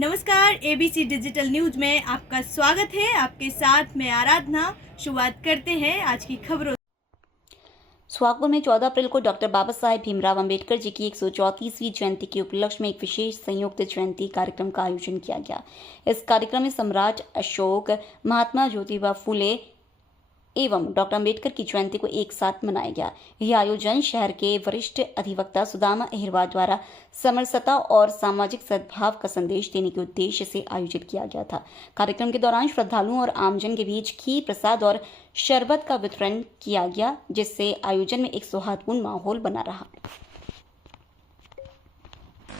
नमस्कार, ABC digital news में आपका स्वागत है। आपके साथ मैं आराधना। शुरुआत करते हैं आज की खबरों। सुहागपुर में 14 अप्रैल को डॉक्टर बाबा साहेब भीमराव अंबेडकर जी की 134वीं जयंती के उपलक्ष्य में एक विशेष संयुक्त जयंती कार्यक्रम का आयोजन किया गया। इस कार्यक्रम में सम्राट अशोक, महात्मा ज्योतिबा फुले एवं डॉक्टर अंबेडकर की जयंती को एक साथ मनाया गया। यह आयोजन शहर के वरिष्ठ अधिवक्ता सुदामा अहिरवार द्वारा समरसता और सामाजिक सद्भाव का संदेश देने के उद्देश्य से आयोजित किया गया था। कार्यक्रम के दौरान श्रद्धालुओं और आमजन के बीच खीर, प्रसाद और शरबत का वितरण किया गया, जिससे आयोजन में एक सौहार्दपूर्ण माहौल बना रहा।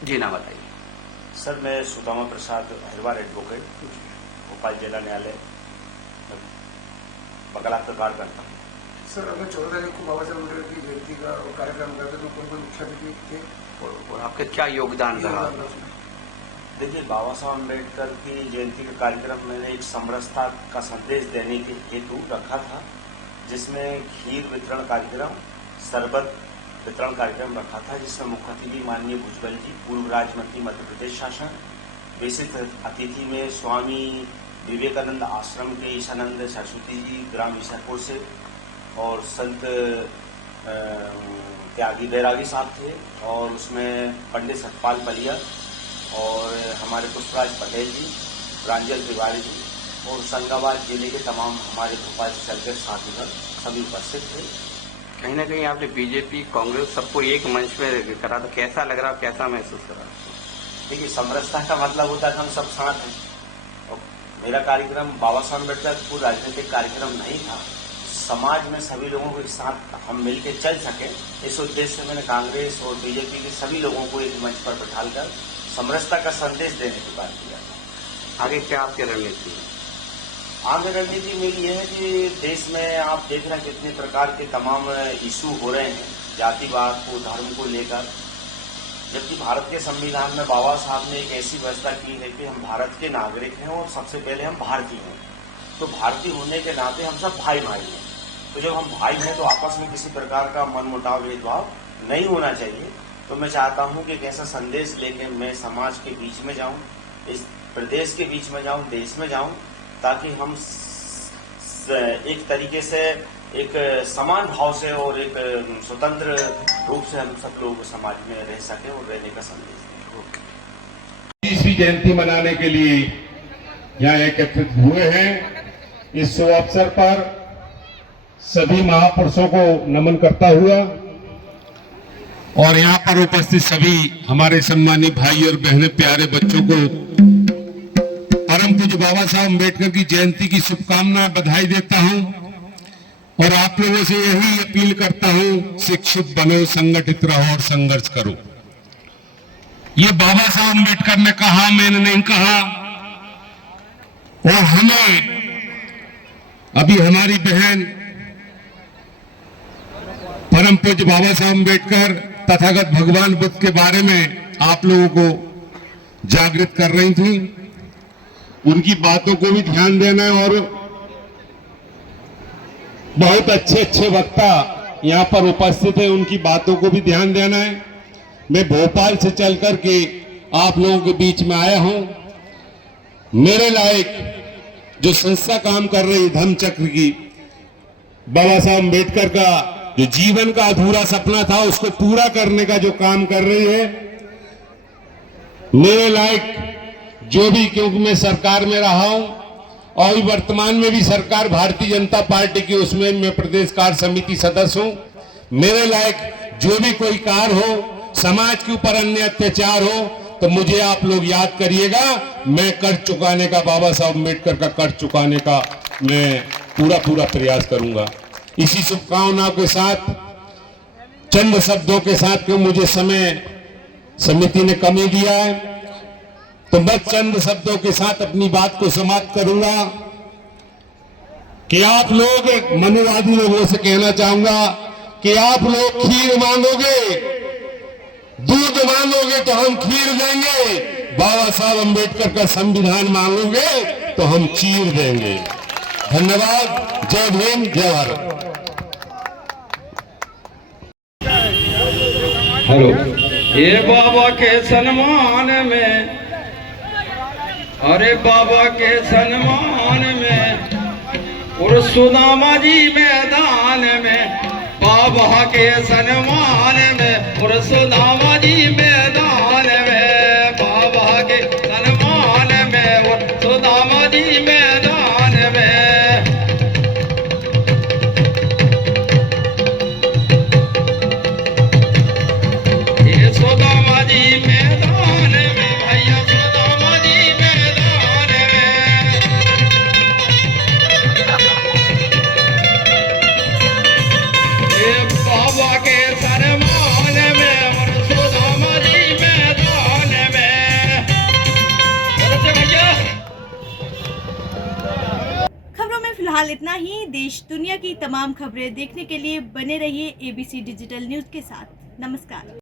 जी ना बताइए। सर, मैं सुदामा प्रसाद अहिरवार एडवोकेट, भोपाल जिला न्यायालय वकालत का कार्य करता हूँ। सर, अगर 14 तारीख को बाबा साहब अम्बेडकर की जयंती का कार्यक्रम करते तो कौन कौन मुख्य अतिथि थे और आपके क्या योगदान रहा? देखिए, बाबा साहब अम्बेडकर की जयंती का कार्यक्रम मैंने एक समरसता का संदेश देने के हेतु रखा था, जिसमें खीर वितरण कार्यक्रम, शरबत वितरण कार्यक्रम रखा था, जिसमें मुख्य अतिथि माननीय भुजबल जी, पूर्व राज्य मंत्री मध्य प्रदेश शासन, विशिष्ट अतिथि में स्वामी विवेकानंद आश्रम के ईशानंद सरस्वती जी ग्राम ईशापुर से, और संत त्यागी बैरागी साहब थे, और उसमें पंडित सतपाल बलिया और हमारे पुष्पराज पटेल जी, प्रांजल तिवारी जी, और होशंगाबाद जिले के तमाम हमारे भोपाल से चलकर साथीगण सभी उपस्थित थे। कहीं ना कहीं आपने बीजेपी, कांग्रेस सबको एक मंच में करा, तो कैसा लग रहा, कैसा महसूस करा? देखिए, समरसता का मतलब होता है कि हम सब साथ हैं, और मेरा कार्यक्रम बाबा साहब अम्बेडकर कोई राजनीतिक कार्यक्रम नहीं था। समाज में सभी लोगों के साथ हम मिलकर चल सके, इस उद्देश्य से मैंने कांग्रेस और बीजेपी के सभी लोगों को एक मंच पर बैठाकर समरसता का संदेश देने की बात किया। आगे क्या आपकी रणनीति? आगे रणनीति मेरी यह है कि देश में आप देख रहे हैं कितने प्रकार के तमाम इशू हो रहे हैं, जातिवाद को, धर्म को लेकर, जबकि भारत के संविधान में बाबा साहब ने एक ऐसी व्यवस्था की है कि हम भारत के नागरिक हैं और सबसे पहले हम भारतीय हैं। तो भारतीय होने के नाते हम सब भाई भाई हैं। तो जब हम भाई हैं तो आपस में किसी प्रकार का मनमुटाव, भेदभाव नहीं होना चाहिए। तो मैं चाहता हूं कि एक ऐसा संदेश लेके मैं समाज के बीच में जाऊं, इस प्रदेश के बीच में जाऊं, देश में जाऊं, ताकि हम एक तरीके से एक समान भाव से और एक स्वतंत्र रूप से हम सब लोग समाज में रह सके और रहने का संदेश दें। 30वीं जयंती मनाने के लिए यहाँ एकत्रित हुए हैं। इस शुभ अवसर पर सभी महापुरुषों को नमन करता हुआ और यहाँ पर उपस्थित सभी हमारे सम्मानित भाई और बहनें, प्यारे बच्चों को परम पूज्य बाबा साहब अम्बेडकर की जयंती की शुभकामनाएं, बधाई देता हूं और आप लोगों से यही अपील करता हूं, शिक्षित बनो, संगठित रहो और संघर्ष करो। ये बाबा साहब अम्बेडकर ने कहा, मैंने नहीं कहा। और हमें अभी हमारी बहन परम पूज्य बाबा साहब अम्बेडकर तथागत भगवान बुद्ध के बारे में आप लोगों को जागृत कर रही थी। उनकी बातों को भी ध्यान देना है और बहुत अच्छे अच्छे वक्ता यहाँ पर उपस्थित है, उनकी बातों को भी ध्यान देना है। मैं भोपाल से चल करके आप लोगों के बीच में आया हूं। मेरे लायक जो संस्था काम कर रही धम्मचक्र की, बाबा साहब अम्बेडकर का जो जीवन का अधूरा सपना था उसको पूरा करने का जो काम कर रही है, मेरे लायक जो भी, क्योंकि मैं सरकार में रहा हूं और वर्तमान में भी सरकार भारतीय जनता पार्टी की, उसमें मैं प्रदेश कार्य समिति सदस्य हूं। मेरे लायक जो भी कोई कार्य हो, समाज के ऊपर अन्य अत्याचार हो, तो मुझे आप लोग याद करिएगा। मैं कर चुकाने का, बाबा साहब अम्बेडकर का कर चुकाने का मैं पूरा प्रयास करूंगा। इसी शुभकामनाओं के साथ, चंद शब्दों के साथ, क्यों मुझे समय समिति ने कमी दिया है, तो मैं चंद शब्दों के साथ अपनी बात को समाप्त करूंगा कि आप लोग, मनुवादी लोगों से कहना चाहूंगा कि आप लोग खीर मांगोगे, दूध मांगोगे तो हम खीर देंगे, बाबा साहब अम्बेडकर का संविधान मांगोगे तो हम चीर देंगे। धन्यवाद। जय भीम, जय भारत। हेलो। ये बाबा के सम्मान में अरे बाबा के सम्मान में और सुदामा जी मैदान में, बाबा के सम्मान में और सुदामा जी मैदान में, बाबा के सम्मान में और सुदामा जी मैदान में। ये सुदामा जी मैदान में, भैया सुदामा जी मैदान में। ये बाबा के सम्मान में और सुदामा जी मैदान में। बोलते भैया। खबरों में फिलहाल इतना ही। देश दुनिया की तमाम खबरें देखने के लिए बने रहिए ABC डिजिटल न्यूज के साथ। नमस्कार।